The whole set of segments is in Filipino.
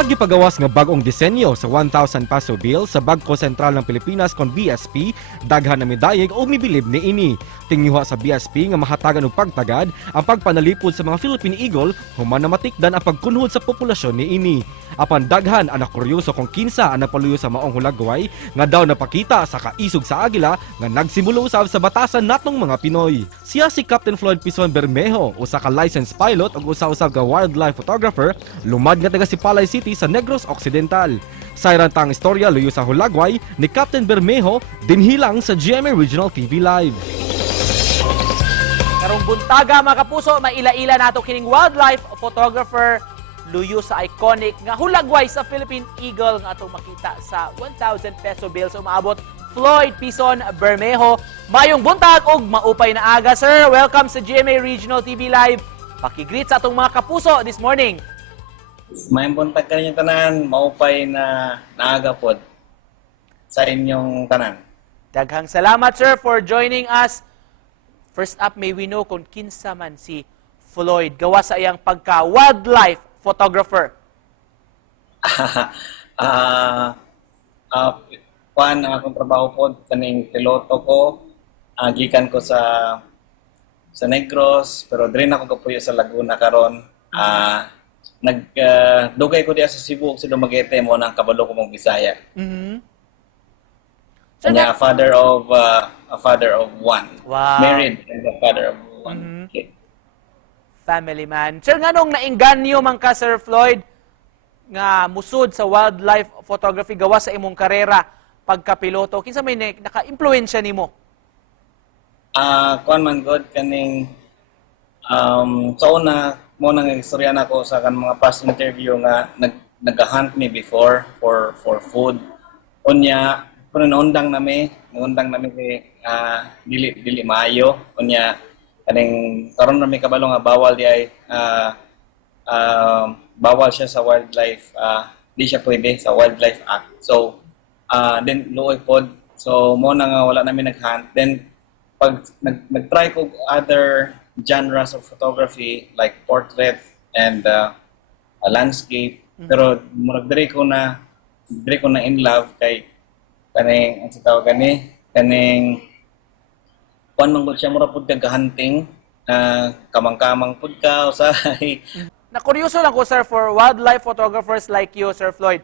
Sa gipagawas nga bag-ong disenyo sa 1,000 peso bill sa Bangko Sentral ng Pilipinas kon BSP, daghan na medayeg o mibilib ni ini. Tingyuha sa BSP nga mahatagan og pagtagad ang pagpanalipod sa mga Philippine Eagle human na matikdan ang pagkunhod sa populasyon ni ini. Apan daghan ang nakuryoso kung kinsa ang napaluyo sa maong hulagway nga daw napakita sa kaisog sa agila nga nagsimulo usab sa batasan natong mga Pinoy. Siya si Captain Floyd Pison Bermejo, usa ka licensed pilot ug usa-usab ka wildlife photographer, lumad nga taga Sipalay City sa Negros Occidental. Sayran tang istorya luyo sa hulagway ni Captain Bermejo dinhilang sa GMA Regional TV Live. Karong buntaga mga kapuso, maila-ila nato kining wildlife photographer luyo sa iconic nga hulagway sa Philippine Eagle nga atong makita sa 1,000 peso bill. So maabot Floyd Pison Bermejo. Mayong buntag og maupay na aga, sir. Welcome sa GMA Regional TV Live. Pakigreet sa atong mga kapuso this morning. Mayong buntag kanyang tanan, maupay na naaga pod sa inyong tanan. Daghang salamat, sir, for joining us. First up, may we know kung kinsa man si Floyd gawa sa iyang pagka-wildlife photographer. Kuan ang akong trabaho po, kaning piloto ko, gikan ko sa Negros, pero drin ako kapuyo sa Laguna karon. Dugay ko diya sa Cebu, sa Dumaguete mo nang kabalo ko mong Bisaya. So Kanya, a father of one. Wow. Married and a father of one kid. Family man. Sir, nga nung nainganyo man ka, Sir Floyd, nga musud sa wildlife photography gawa sa imong karera pagkapiloto, kinsa may naka-impluwensya nimo? Kuan man god kaning sa una mo nang istorya nako sa kan mga past interview nga nag-hunt me before for food. Unya pero naundang nami kay dili maayo. Unya kaning karon nami kabalo nga bawal di ay bawal siya sa wildlife, di siya pwede sa Wildlife Act. So then luoy pod. So mo na nga wala namin nag-hunt. Then pag nag-try ko other genres of photography like portrait and landscape, pero murag diri ko na in love kay kaning ang tawag kaning kuan man gud siya mura pud kag hunting, kamang-kamang pud ka usahay. Nakuryoso lang ko, sir, for wildlife photographers like you, Sir Floyd.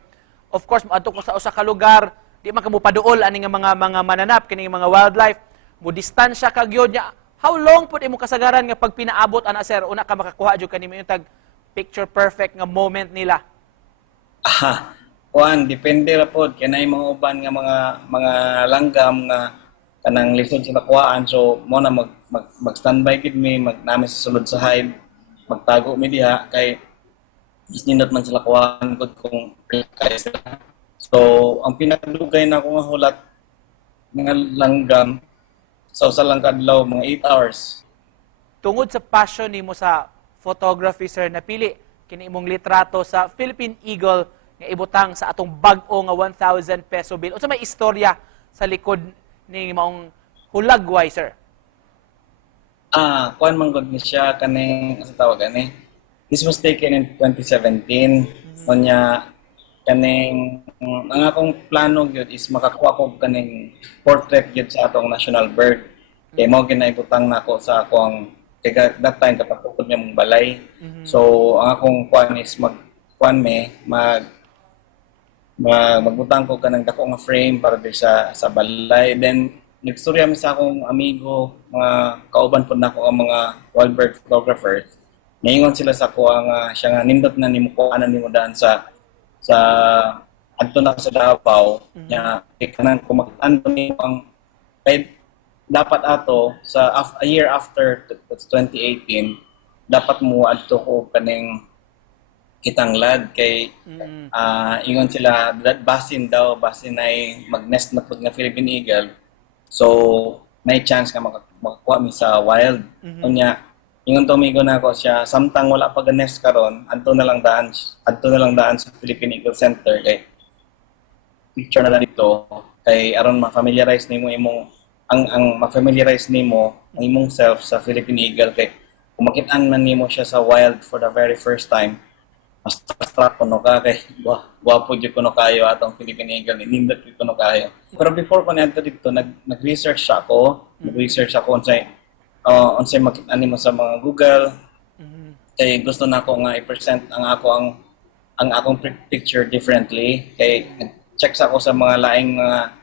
Of course, maadto ko sa usa ka lugar, di man ka mo paduol ani nga mga mananap kini mga wildlife. Mo distansya kag yun niya. How long pud imo kasagaran nga pag pinaabot ana, sir, una ka makakuha jud kanimo yung tag picture perfect nga moment nila? Kuan depende ra pod kay nay mga uban nga mga langgam nga kanang lisod sila kuhaan, so mo na mag-standby gid mi namin sa sulod sa hide, magtago mi diha kay isnindot man sila kuhaan gud kung kay sila. So ang pinakadugay na ko nga hulat nga langgam sa usa lang kadlaw mga 8 hours. Tungod sa passion nimo sa photography, sir, napili kini imong litrato sa Philippine Eagle nga ibutang sa atong bag-o nga 1,000 peso bill. Unsa may istorya sa likod ni maong hulagway, sir? Kuan man gud ni siya kaning sa tawag ani. This was taken in 2017. Unya kaning ang akong plano gyud is makakuha ko kaning portrait gyud sa atong national bird. Kay mo ginaibutang nako sa akong kay that time kapag tukod niya mong balay. So ang akong kuan is magbutang ko kanang dako nga frame para di sa balay. Then nagstorya mi sa akong amigo, mga kauban pod nako ang mga wildbird photographers. Naingon sila sa ko nga siya nga nindot na nimo ko anan nimo daan sa adto na sa Davao. Nya kanang kumakanta nimo ang dapat ato sa a year after 2018 dapat mo adto ko kaning Kitanglad kay ingon sila basin ay mag-nest na pud nga Philippine Eagle. So may chance ka makakuha mi sa wild. Unya ingon to migo na ako siya samtang wala pa nest karon adto na lang daan sa Philippine Eagle Center kay picture na dito kay aron ma-familiarize nimo imong ma-familiarize nimo ang imong self sa Philippine Eagle kay kung makit-an man nimo siya sa wild for the very first time, mas abstract kuno ka kay gwapo jud kuno kayo atong Philippine Eagle nindot jud kuno kayo. Pero before ko niadto dito nag-research ako, unsay makita nimo sa mga Google. Kay gusto na ako nga i-present ang akong picture differently. Kay check sa ako sa mga laing mga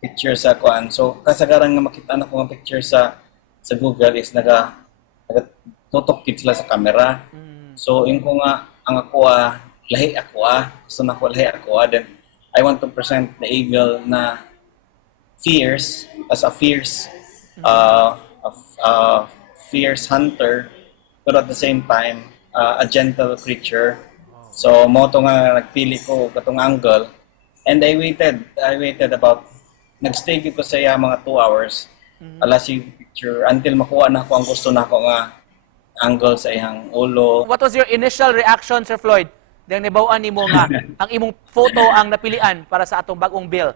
picture sa kuan. So kasagaran nga makita na ko ang picture sa Google is tutok kit sila sa camera. So in ko nga ang ako lahi ako gusto na ko lahi ako then I want to present the eagle na fierce as a fierce fierce hunter pero at the same time a gentle creature. So mo to nga nagpili ko katong angle and I waited about nagstay ko sa iya mga 2 hours alas yung picture until makuha na ko ang gusto na ko nga angle sa iyang ulo. What was your initial reaction, Sir Floyd? Dahil nibawaan nimo nga ang imong photo ang napilian para sa atong bagong bill.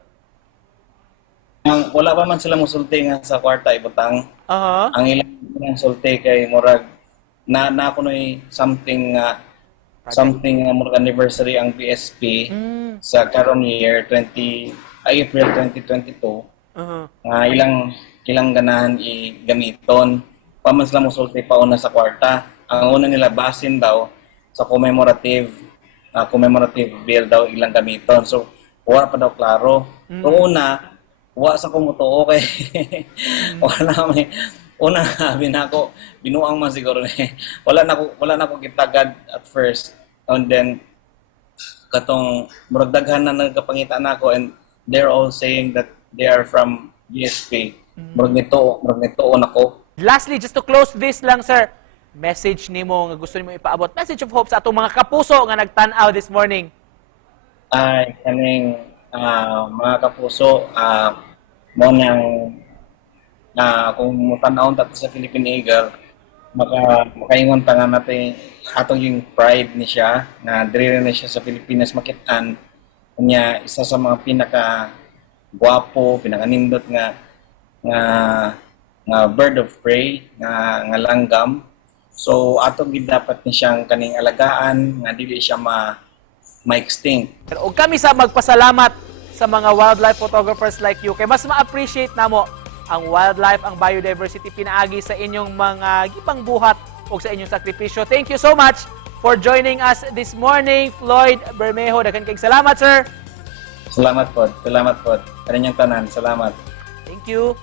Wala pa man sila musulti nga sa kwarta ibutang. Ang ilang sulti kay murag na kunoy something murag anniversary ang BSP sa karon year April 2022. Ilang ganahan i-gamiton. Paman sila musulti pa una sa kwarta. Ang una nila basin daw sa commemorative bill daw ilang gamiton. So, wala pa daw klaro. So, wala sa kumutuo kay una sabi na ako, binuang man siguro wala na ko kitagad at first. And then, katong muragdaghan na nagkapangita na ako and they're all saying that they are from GSP. Murag nito ako. Lastly, just to close this lang, sir, message nimo nga gusto nimo ipaabot, message of hope sa atong mga kapuso nga nagtan-aw this morning. Ay, kaning mga kapuso, mo nang kung mutan-aon tato sa Philippine Eagle, makaingon ta nga natin ato yung pride ni siya, na diri na siya sa Pilipinas makitaan. Kanya, isa sa mga pinaka-gwapo, pinaka-nindot nga bird of prey nga langgam. So ato gid dapat ni siyang kaning alagaan nga dili siya ma-extinct. Pero og kami sa magpasalamat sa mga wildlife photographers like you kay mas ma-appreciate namo ang wildlife, ang biodiversity pinaagi sa inyong mga gipang buhat o sa inyong sakripisyo. Thank you so much for joining us this morning, Floyd Bermejo. Daghan kayong salamat, sir. Salamat po. Kaninyang tanan. Salamat. Thank you.